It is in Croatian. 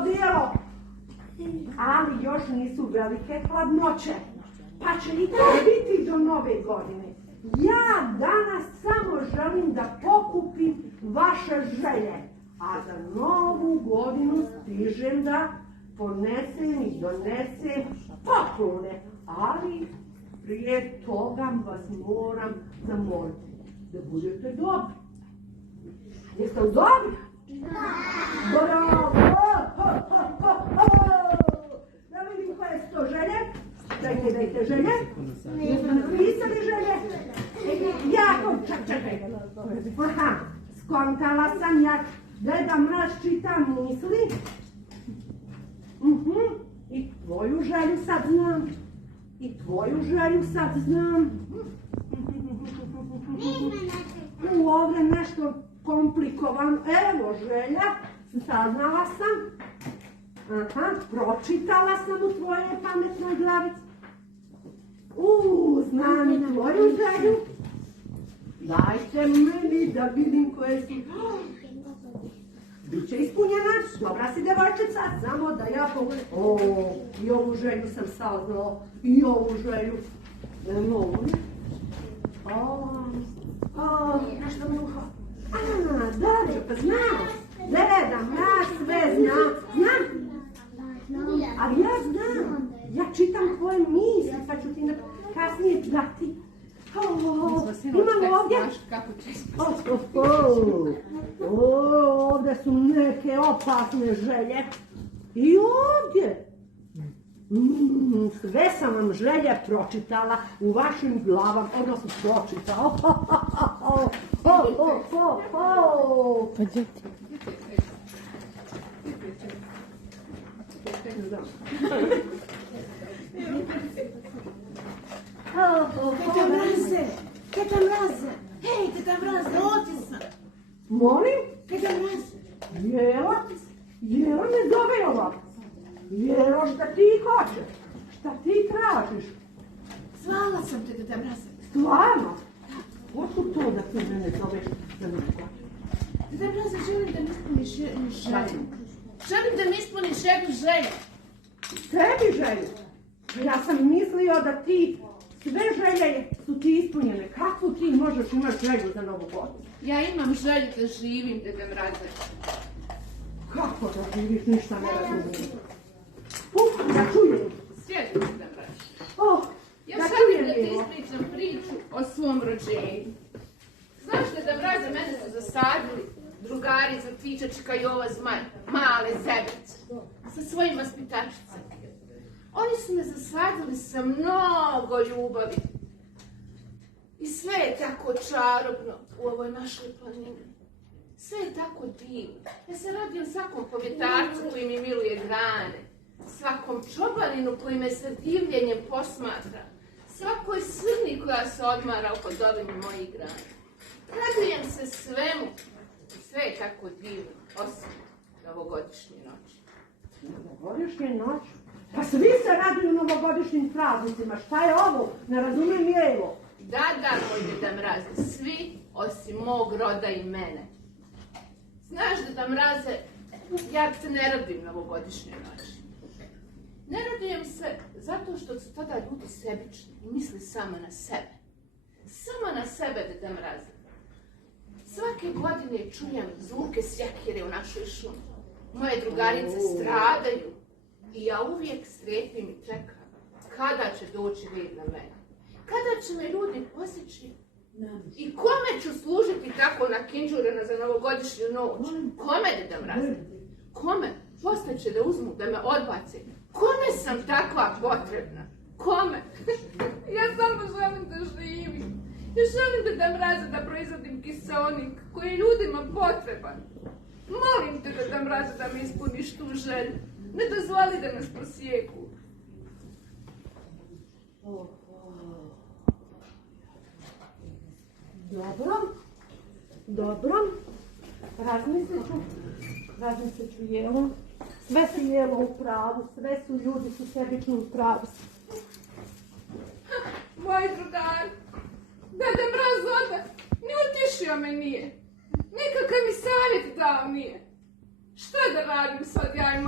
odijelo. Ali još nisu velike hladnoće. Pa će i to biti do nove godine. Ja danas samo želim da pokupim vaše želje. A za novu godinu stižem da ponesem i donesem poklone. Ali prije toga vas moram zamoliti da budete dobri. Jeste li dobri? Da! Bravo! Da vidim koje su to želje. Dajte želje. Jeste napisali želje? Jako, čekaj. Aha, skontala sam ja. Deda Mraz čita misli. I tvoju želju sad znam. I tvoju želju sad znam. Ovdje nešto komplikovano. Evo želja. Saznala sam. Aha, pročitala sam u tvojoj pametnoj glavici. Znam i tvoju želju. Dajte meni da vidim koje su. Biće ispunjena, dobra si devojčica, samo da ja pogledam. I ovu želju sam saznala, i ovu želju. Nešto mi uho. Dobro, pa znam. Gledam, ja sve znam. Ali ja znam. Ja čitam tvoje misli, pa ću ti kasnije dati. Imamo ovdje. Ovdje su neke opasne želje. I ovdje. Sve sam vam želje pročitala u vašim glavama, odnosno pročitala. Pa djeti. Teta Mraze, hej, Teta Mraze, ovdje sam. Molim? Teta Mraze. Jela me zove ovako. Jelo, šta ti hoćeš? Šta ti tražiš? Zvala sam te, Teta Mraze. Stvarno? Otkud to da ti mene zoveš da mi hoćeš? Teta Mraze, želim da mi ispuniš jednu želju. Želim da mi ispuniš jednu želju. Tebi želju? Ja sam mislio da ti sve želje su ti ispunjene. Kakvu ti možeš imati želju za novu godinu? Ja imam želju da živim, Teta Mraze. Kako da živiš, ništa ne razumijem. Ja čujem. Sjedi, Teta Mraze. Ja Ja želim da ti čujem. ispričam priču o svom rođenju. Znaš, Teta Mraze, mene su zasadili drugari za Tvičačka i ova zmaj, male zebrice, sa svojim vaspitačicama. Oni su me zasadili sa mnogo ljubavi. I sve je tako čarobno u ovoj našoj planini. Sve je tako divno. Ja se radim svakom povjetarcu koji mi miluje grane, svakom čobaninu koji me sa divljenjem posmatra, svakoj srni koja se odmara oko dolini mojih grana. Radujem se svemu. Sve je tako divno, osim novogodišnje noći. Novogodišnje noći? Pa svi se raduju novogodišnjim praznicima. Šta je ovo? Ne razumijem lijevo. Da, moj Deda Mraze, svi osim mog roda i mene. Znaš, Deda Mraze, ja se ne radujem novogodišnje noći. Ne radujem se zato što su tada ljudi sebični i misli samo na sebe. Samo na sebe, Deda Mraze. Svake godine čujem zvuke sjekire u našoj šumi. Moje drugarice stradaju i ja uvijek strepim i čekam kada će doći red na mene. Kada će me ljudi posjeći i kome ću služiti tako nakinđurena za novogodišnju noć? Kome, Deda Mraze? Kome? Posle će da uzmu, da me odbace. Kome sam takva potrebna? Kome? Ja samo želim da živim. Ja želim, Deda Mraze, da proizvodim kiseonik koji je ljudima potreban. Molim te, Deda Mraze, da mi ispuniš tu želju. Ne dozvoli da nas prosijeku. Dobro. Razmislit ću Jelo. Sve si Jelo u pravu, sve su ljudi su sebični u pravu. Moj drugar, Deda Mraz onda ni utišio me nije. Nikakav mi savjet dao nije. Što da radim sad ja i moj